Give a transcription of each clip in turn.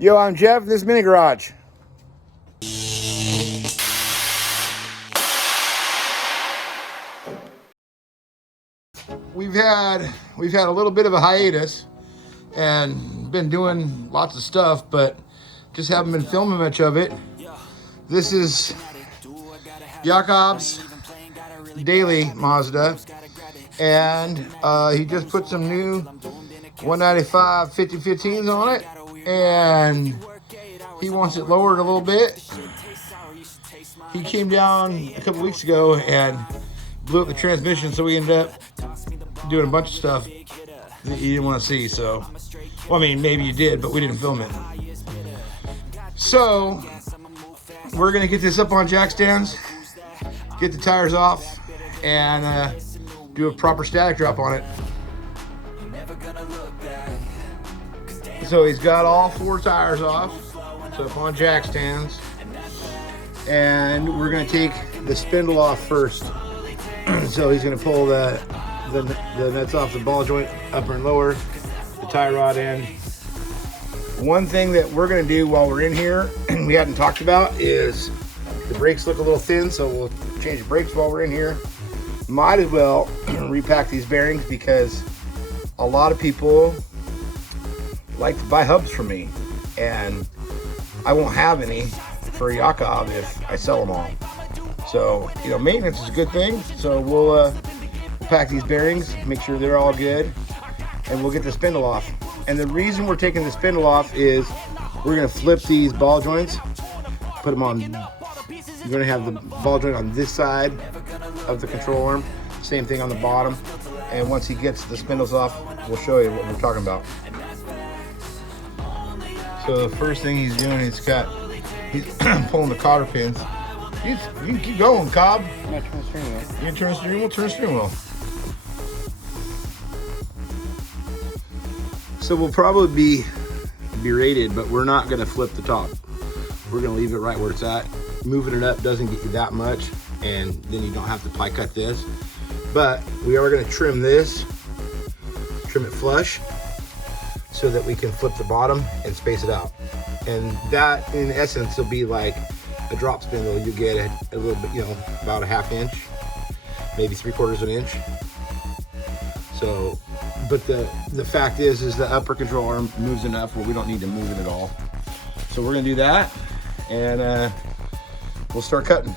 Yo, I'm Geoff. This is Mini Garage. We've had a little bit of a hiatus and been doing lots of stuff, but just haven't been filming much of it. This is Jakob's daily Mazda, and he just put some new 195 5015s on it, and he wants it lowered a little bit. He came down a couple weeks ago and blew up the transmission, so we ended up doing a bunch of stuff that you didn't want to see. So, well, I mean, maybe you did, but we didn't film it. So we're gonna get this up on jack stands, get the tires off, and do a proper static drop on it. So he's got all 4 tires off, so up on jack stands, and we're gonna take the spindle off first. So he's gonna pull the nuts off the ball joint, upper and lower, the tie rod end. One thing that we're gonna do while we're in here, and we hadn't talked about, is the brakes look a little thin, so we'll change the brakes while we're in here. Might as well repack these bearings, because a lot of people like to buy hubs from me, and I won't have any for Jakob if I sell them all. So, you know, maintenance is a good thing. So we'll pack these bearings, make sure they're all good, and we'll get the spindle off. And the reason we're taking the spindle off is we're gonna flip these ball joints, put them on. You're gonna have the ball joint on this side of the control arm, same thing on the bottom. And once he gets the spindles off, we'll show you what we're talking about. So the first thing he's doing, he's pulling the cotter pins. You can keep going, Cobb. I'm not turning the steering wheel. You can turn the steering wheel, turn the steering wheel. So we'll probably be rated, but we're not gonna flip the top. We're gonna leave it right where it's at. Moving it up doesn't get you that much, and then you don't have to pie cut this. But we are gonna trim this, trim it flush, so that we can flip the bottom and space it out. And that, in essence, will be like a drop spindle. You get a little bit, you know, about a 1/2 inch, maybe 3/4 inch. So, but the fact is the upper control arm moves enough where we don't need to move it at all. So we're gonna do that, and we'll start cutting.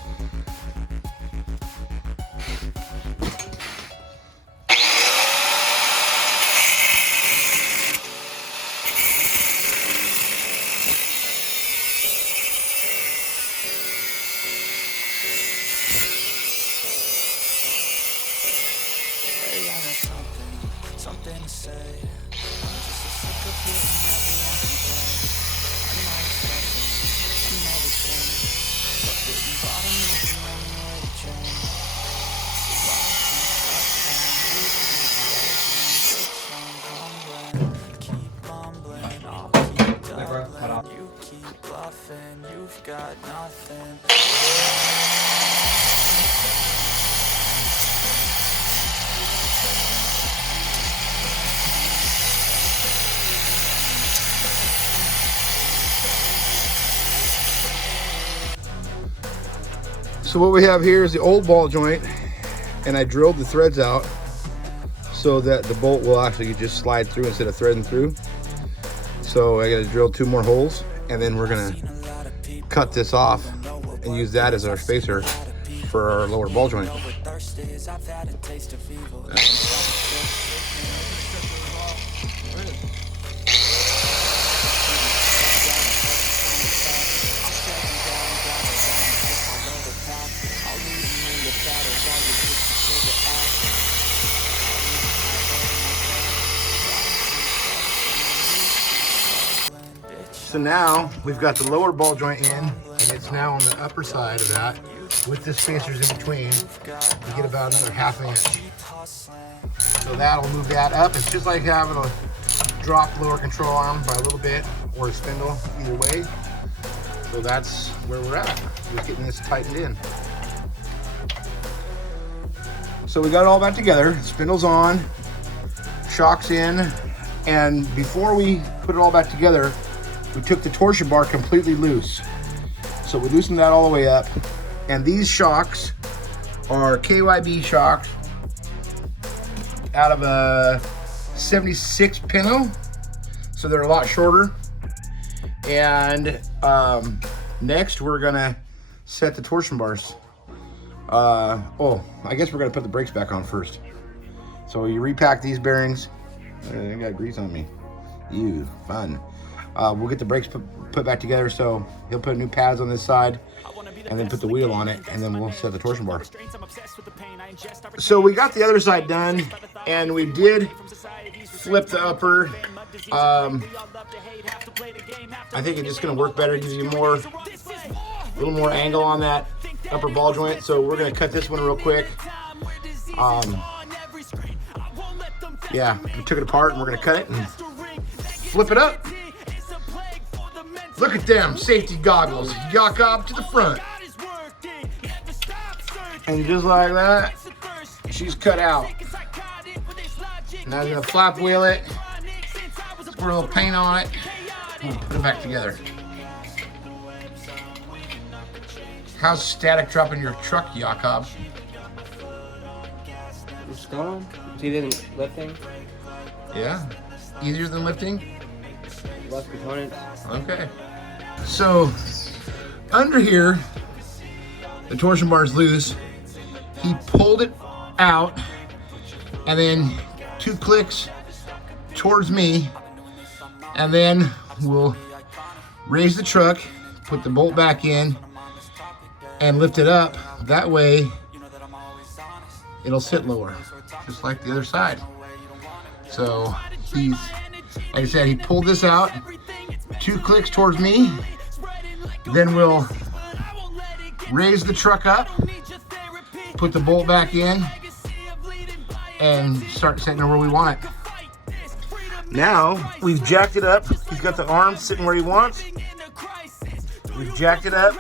Something to say. I'm just a sucker for everyone can play. I'm not expecting, I'm never saying, but hitting bottom is the only way to change. Keep mumbling, I'll keep doubling. You keep bluffing, you've got nothing. So what we have here is the old ball joint, and I drilled the threads out so that the bolt will actually just slide through instead of threading through. So I got to drill 2 more holes, and then we're gonna cut this off and use that as our spacer for our lower ball joint. So now we've got the lower ball joint in, and it's now on the upper side of that with the spacers in between. We get about another 1/2 inch. So that'll move that up. It's just like having a drop lower control arm by a little bit, or a spindle, either way. So that's where we're at. Just getting this tightened in. So we got it all back together. Spindle's on, shock's in, and before we put it all back together, we took the torsion bar completely loose. So we loosened that all the way up. And these shocks are KYB shocks out of a 76 Pinto. So they're a lot shorter. And next we're gonna set the torsion bars. Oh, I guess we're gonna put the brakes back on first. So you repack these bearings. I got grease on me. Ew, fun. We'll get the brakes put back together. So he'll put new pads on this side and then put the wheel on it, and then we'll set the torsion bar. So we got the other side done, and we did flip the upper. I think it's just gonna work better, gives you a little more angle on that upper ball joint. So we're gonna cut this one real quick. Yeah, we took it apart and we're gonna cut it and flip it up. Look at them safety goggles. Jakob to the front. And just like that, she's cut out. Now I'm gonna flap wheel it, put a little paint on it, and put it back together. How's static dropping your truck, Jakob? It's gone. See, didn't lifting. Yeah, easier than lifting. Less components. Okay. So under here, the torsion bar is loose. He pulled it out, and then 2 clicks towards me, and then we'll raise the truck, put the bolt back in, and lift it up. That way, it'll sit lower, just like the other side. So he's, like I said, he pulled this out, 2 clicks towards me, then we'll raise the truck up, put the bolt back in, and start setting it where we want it. Now we've jacked it up. He's got the arms sitting where he wants. We've jacked it up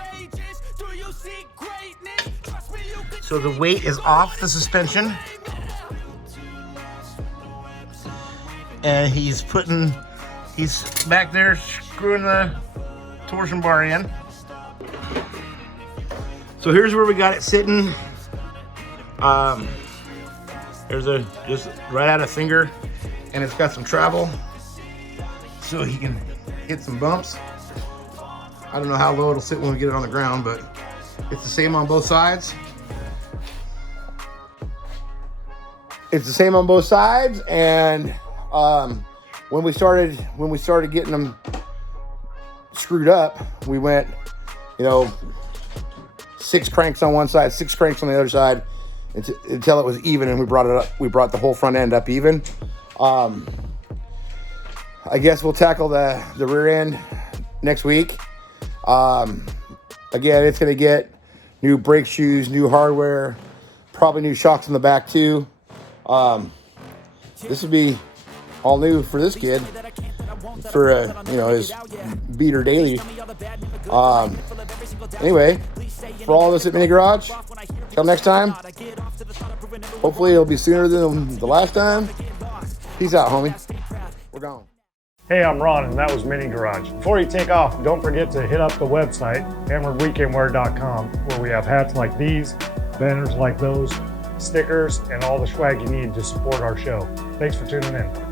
so the weight is off the suspension, and he's back there screwing the torsion bar in. So here's where we got it sitting. There's just right out of finger, and it's got some travel so he can hit some bumps. I don't know how low it'll sit when we get it on the ground, but it's the same on both sides. It's the same on both sides, and when we started getting them screwed up, we went, 6 cranks on one side, 6 cranks on the other side, until it was even, and we brought the whole front end up even. I guess we'll tackle the rear end next week. Again, it's gonna get new brake shoes, new hardware, probably new shocks in the back too. This would be all new for this kid, for his beater daily. Anyway, for all of us at Mini Garage, till next time, hopefully it'll be sooner than the last time. Peace out, homie. We're gone. Hey, I'm Ron, and that was Mini Garage. Before you take off, don't forget to hit up the website, hammeredweekendwear.com, where we have hats like these, banners like those, stickers, and all the swag you need to support our show. Thanks for tuning in.